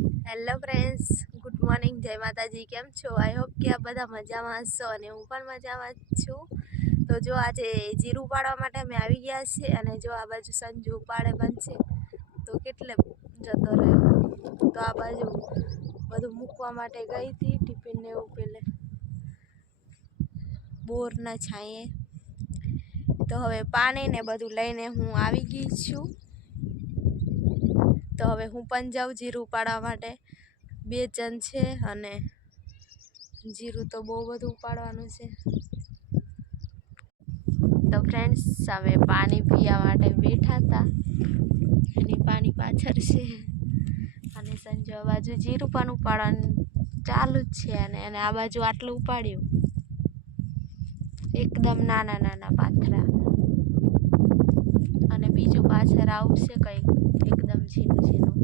Hello friends, good morning, જય માતાજી, કેમ છો? આઈ હોપ કે આ બધા મજામાં હશો અને હું પણ મજામાં છું. તો જો આજે જીરું પાડવા માટે અમે આવી ગયા છીએ અને જો આ બાજુ સંજુ ઉપાડે છે, તો કેટલે જતો રહ્યો. તો આ બાજુ બધું મૂકવા માટે ગઈ હતી, ટિફિન ને એવું પેલે બોરના છાંયે. તો હવે પાણી ને બધું લઈને હું આવી ગઈ છું. તો હવે હું પણ જાઉં જીરું ઉપાડવા માટે. બે જણ છે અને જીરું તો બહુ બધું ઉપાડવાનું છે. તો ફ્રેન્ડ્સ અમે પાણી પીવા માટે બેઠા હતા. એની પાણી પાછળ છે. અને સંજો બાજુ જીરું પણ ઉપાડવાનું ચાલુ જ છે અને એને આ બાજુ આટલું ઉપાડ્યું. એકદમ નાના નાના પાથરા. અને બીજું પાછળ આવશે કંઈક. એકદમ ઝીણું ઝીણું.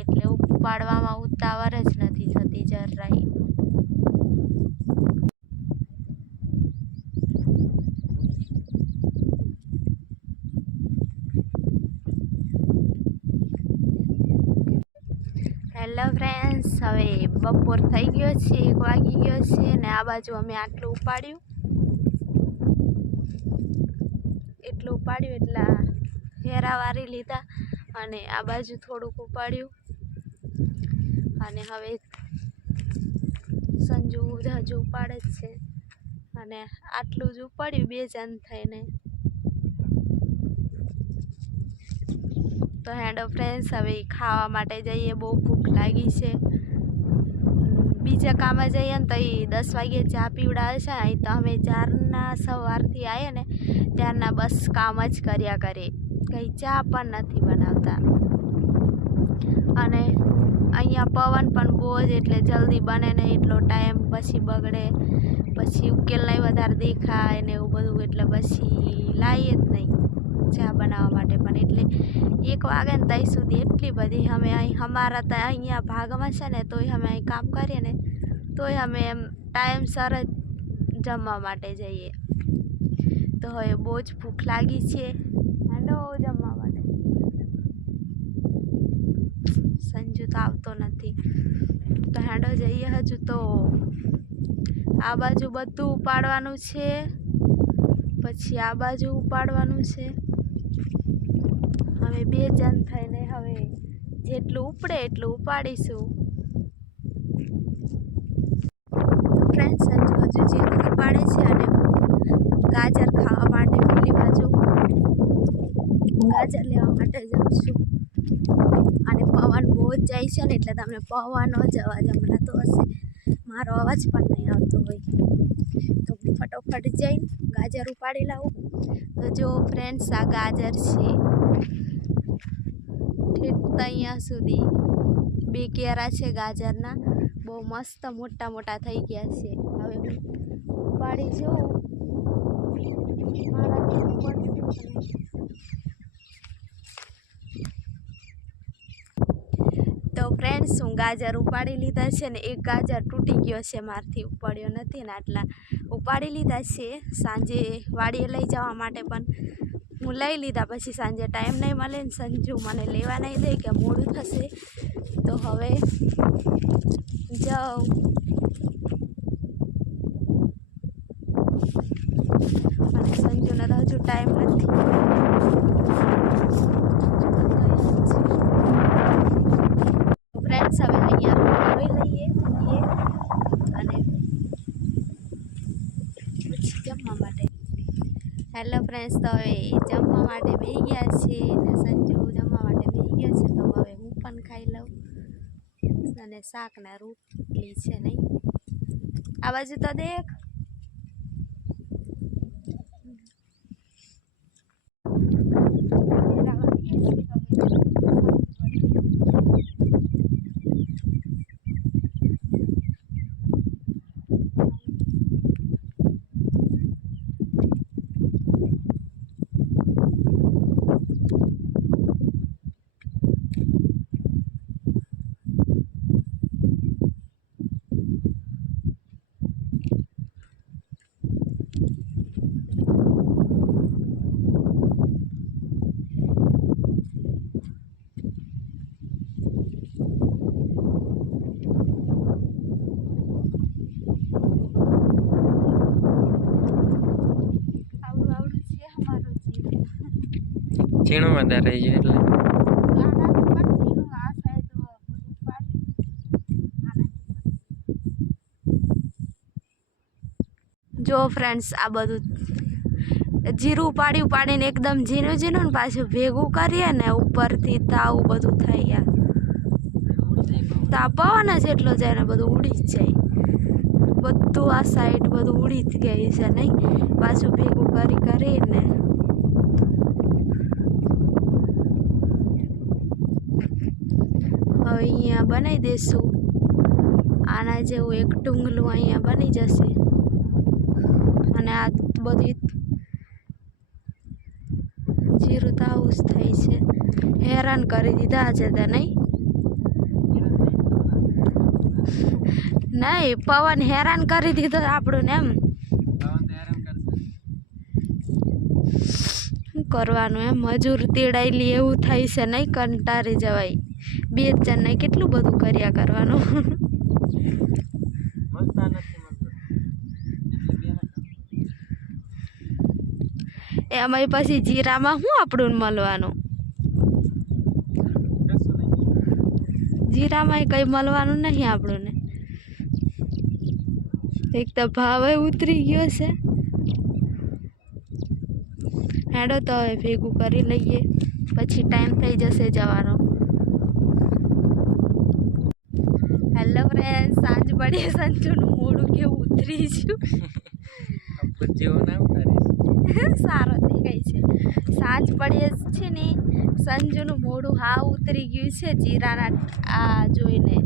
એટલે ઉપાડવામાં ઉતાવળ જ નથી થતી જરાય. હેલો ફ્રેન્ડ્સ હવે બપોર થઈ ગયો છે, એક વાગી ગયો છે ને આ બાજુ અમે આટલું ઉપાડ્યું. એટલું ઉપાડ્યું, એટલા હેરા વારી લીધા. અને આ બાજુ થોડુંક ઉપાડ્યું. અને હવે સંજુ હજુ ઉપાડે જ છે. અને આટલું જ ઉપાડ્યું, બે જાન થઈને. તો હેન્ડો ફ્રેન્ડ્સ હવે ખાવા માટે જઈએ. બહુ ભૂખ લાગી છે. બીજા કામે જઈએ ને તો એ દસ વાગે ચા પીવડાવે છે. અહીં તો અમે ચારના સવારથી આવીએ ને, ત્યારના બસ કામ જ કર્યા કરીએ કંઈ ચા પણ નથી બનાવતા. અને અહીંયા પવન પણ બહુ જ એટલે જલ્દી બને ને એટલો ટાઈમ પછી બગડે, પછી ઉકેલ નહીં વધારે દેખાય ને એવું બધું, એટલે પછી લાવીએ જ નહીં ચા બનાવવા માટે. પણ એટલે એક વાગે ને ત્યાં સુધી એટલી બધી અમે અહીં, અમારા ત્યાં અહીંયા ભાગમાં છે ને, તોય અમે અહીં કામ કરીએ ને, તોય અમે એમ ટાઈમસર જ જમવા માટે જઈએ. તો હવે બહુ જ ભૂખ લાગી છે. હાલો જમવા માટે. સંજુ તો આવતો નથી. તો હેડો જઈએ હજુ તો. આ બાજુ બધું ઉપાડવાનું છે. પછી આ બાજુ ઉપાડવાનું છે. હવે બે જણ થઈને હવે જેટલું ઉપડે એટલું ઉપાડીશું. ફ્રેન્ડ સંજુ હજુ જીરું ઉપાડે છે અને ગાજર ખાવા માટે પેલી બાજુ ગાજર લેવા માટે જાઉં છું. અને પવન બહુ જ જાય છે ને, એટલે તમને પવનનો જ અવાજ હમણાં હશે. મારો અવાજ પણ નહીં આવતો હોય. તો ફટોફટ જઈને ગાજર ઉપાડી લાવું. તો જો ફ્રેન્ડ્સ આ ગાજર છે. ઠેઠ અહીંયા સુધી બે કેરા છે ગાજરના. બહુ મસ્ત મોટા મોટા થઈ ગયા છે. હવે હું ઉપાડી જોઉં. મારાથી પડશે કે નહીં. તો ફ્રેન્ડ્સ હું ગાજર ઉપાડી લીધા છે ને એક ગાજર તૂટી ગયો છે મારથી, ઉપાડ્યો નથી ને આટલા. ઉપાડી લીધા છે, સાંજે વાડીએ લઈ જવા માટે પણ હું લઈ લીધા, પછી સાંજે ટાઈમ નહીં મળે ને સંજુ મને લેવા નહીં દે કે મોડું થશે. તો હવે જાઉં. અને સંજુને તો હજુ ટાઈમ નથી ફ્રેન્ડ્સ હવે અહીંયા જોઈ લઈએ મૂકીએ અને પછી જમવા માટે હેલો ફ્રેન્ડ્સ તો હવે જમવા માટે બે ગયા છે ને સંજુ જમવા માટે બે ગયા છે, તો હવે હું પણ ખાઈ લઉં. અને શાકના રોટલી છે નહીં? આ બાજુ તો દેખ. ઝીણું વધારે રહી ગયું એટલે. જો ફ્રેન્ડ્સ આ બધું જીરું પાડ્યું પાડીને એકદમ ઝીણું ઝીણું ને પાછું ભેગું કરીએ ને ઉપરથી તાવ બધું થઈ ગયા તા પવન જ જાય ને બધું ઉડી જ જાય. બધું આ સાઈડ બધું ઉડી જ ગઈ છે નહીં? પાછું ભેગું કરી, કરીને હવે અહીંયા બનાવી દઈશું આના જેવું એક ટુંગલું અહીંયા બની જશે. અને આ બધી જીરું તો આવું જ થાય છે. હેરાન કરી દીધા છે તે નહીં? નહીં પવન હેરાન કરી દીધો આપણું ને એમ? શું કરવાનું એમ? મજૂર તેડાયેલી એવું થાય છે નહીં? કંટાળી જવાય. બે જણને કેટલું બધું કર્યા કરવાનું? મળતા નથી મળતું. એ અમારી પછી જીરામાં શું આપણું મળવાનું? જીરામાં કંઈ મળવાનું નહીં આપણને. એક તો ભાવે ઉતરી ગયો છે. હેડો તો હવે ભેગું કરી લઈએ. પછી ટાઈમ થઈ જશે જવાનો. હેલો સાંજ પડી સંજુનું મોડું કેવું ઉતરી ગયું જેવું ના ઉતારીશ સારો દેખાય છે. સાંજ પડીએ છે ને સંજુનું મોઢું હા ઉતરી ગયું છે જીરાના આ જોઈને.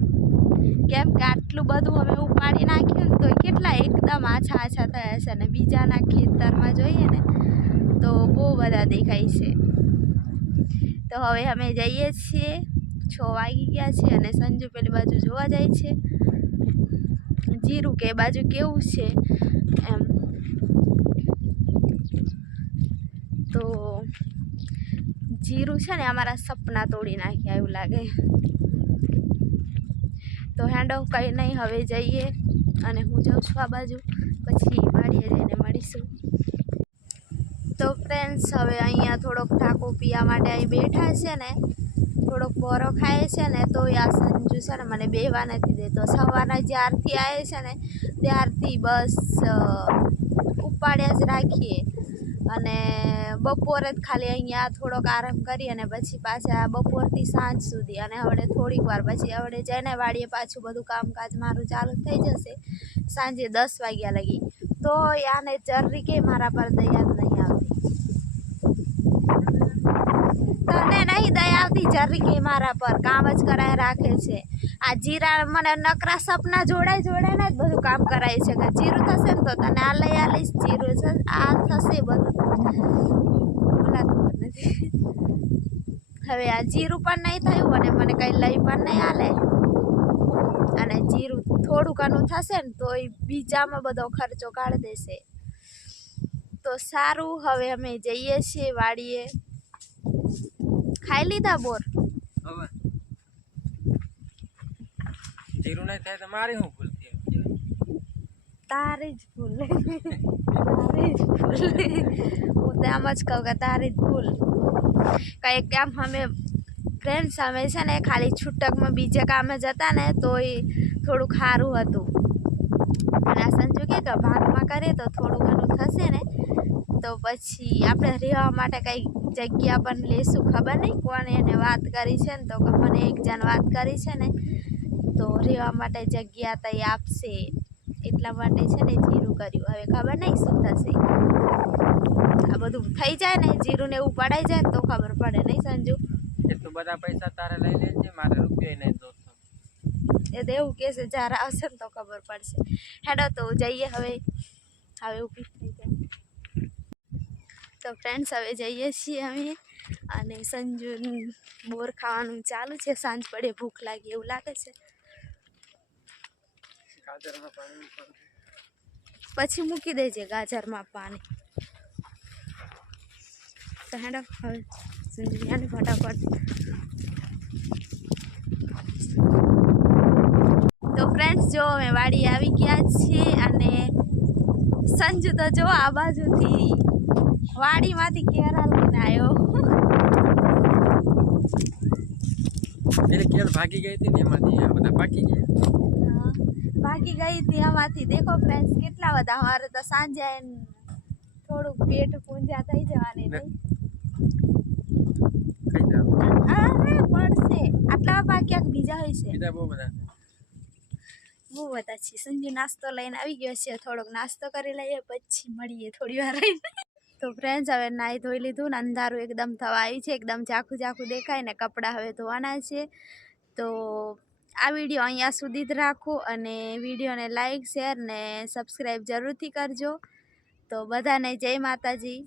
કેમ કે આટલું બધું અમે ઉપાડી નાખ્યું ને તો કેટલા એકદમ આછા આછા થયા છે અને બીજાના ખેતરમાં જોઈએ ને તો બહુ બધા દેખાય છે. તો હવે અમે જઈએ છીએ છ વાગી ગયા છે અને સંજુ પેલી બાજુ જોવા જાય છે. જીરું કે બાજુ કેવું છે એમ. તો જીરું છે ને અમારા સપના તોડી નાખ્યા એવું લાગે. તો હેન્ડો કંઈ નહીં હવે જઈએ અને હું જાઉં છું આ બાજુ. પછી માળીએ જઈને મળીશું. તો ફ્રેન્ડ્સ હવે અહીંયા થોડોક ટાંકો પીવા માટે અહીં બેઠા છે ને. થોડોક બોરો ખાય છે ને તો આ સંજુ છે ને મને બેવા નથી દેતો. સવારના જ્યારથી આવે છે ને ત્યારથી બસ ઉપાડ્યા જ રાખીએ. અને બપોરે જ ખાલી અહીંયા થોડોક આરામ કરી અને પછી પાછા બપોરથી સાંજ સુધી. અને હવે થોડીક વાર પછી હવે જઈને વાડીએ પાછું બધું કામકાજ મારું ચાલુ થઈ જશે. સાંજે દસ વાગ્યા લગી. તો યાને જરી કે મારા પર દયા જ નહીં આવતી તને નહીં જરી મારા પર, કામ જ કરાય રાખે છે. આ જીરા મને નકરા સપના જોડાય જોડાય જ બધું કામ કરાય છે. કે જીરું થશે ને તો તને આ લઈ આલીશ, જીરું છે, આ થશે બધું. બોલાતું હવે આ જીરું પણ નહીં થયું અને મને કંઈ લઈ પણ નહીં આલે. અને જીરું થોડુંક ઘણું થશે ને તો એ બીજામાં બધો ખર્ચો કાઢી દેશે. તો સારું, હવે અમે જઈએ છીએ વાડીએ. ખાઈ લીધા બોર? હવે. જીરું નહીં થાય તો મારી હું ભૂલ થઈ તારી જ ભૂલ. તારી જ ભૂલ. હું તો એમ જ કહું કે તારી જ ભૂલ. કંઈક કામ અમે ફ્રેન્ડ સામે છે ને ખાલી છૂટકમાં બીજે કામે જતા ને તો એ થોડુંક સારું હતું. અને આ સંજુ કે ભાગમાં કરીએ તો થોડું ઘણું થશે ને. તો પછી આપણે રહેવા માટે કંઈક જગ્યા પણ લેશું ખબર નહીં કોણે એને વાત કરી છે ને તો કે મને એક જણ વાત કરી છે ને તો રહેવા માટે જગ્યા તઈ આપશે. એટલા માટે છે ને જીરું કર્યું. હવે ખબર નહીં શું થશે. આ બધું થઈ જાય ને જીરું ને એવું પડાઈ જાય તો ખબર પડે નહીં સંજુ? એટલું બધા પૈસા તારે લઈ લેજે મારે રૂપિયા નહીં જોતો. એ તો એવું કહેશે જ્યારે આવશે ને તો ખબર પડશે. હેડો તો જઈએ હવે. હવે ઊભી થઈ જાય. તો ફ્રેન્ડ્સ હવે જઈએ છીએ અમે. અને સંજુ બોર ખાવાનું ચાલુ છે. સાંજ પડે ભૂખ લાગી એવું લાગે છે. પછી મૂકી દેજે ગાજરમાં પાણી. તો હેડો હવે સંજુયાને ફટાફટ. તો ફ્રેન્ડ્સ જો અમે વાડી આવી ગયા છીએ અને સંજુ તો જો આ બાજુથી વાડીમાંથી કેરા લઈને આવ્યો. કેળ ભાગી ગઈ હતી ને એમાંથી આ બધા પાકી ગયા? ભાગી ગઈ હતી આમાંથી. દેખો ફ્રેન્ડ્સ કેટલા બધા. અમારે તો સાંજે થોડુંક પેટ પૂંજા થઈ જવાની જાવ અરે પડશે આટલા પાક્યા બીજા હોય છે. બીજા બહુ બધા છે. બહુ બધા છે. સંજુ નાસ્તો લઈને આવી ગયો છે. થોડોક નાસ્તો કરી લઈએ પછી મળીએ થોડી વાર રહીને. તો ફ્રેન્ડ્સ હવે નાહી ધોઈ લીધું ને અંધારું એકદમ થવા આવી છે, એકદમ ઝાખું ઝાખું દેખાય ને કપડાં હવે ધોવાના છે. તો આ વીડિયો અહીંયા સુધી જ રાખો અને વિડીયોને લાઈક શેર ને સબસ્ક્રાઈબ જરૂરથી કરજો. તો બધાને જય માતાજી.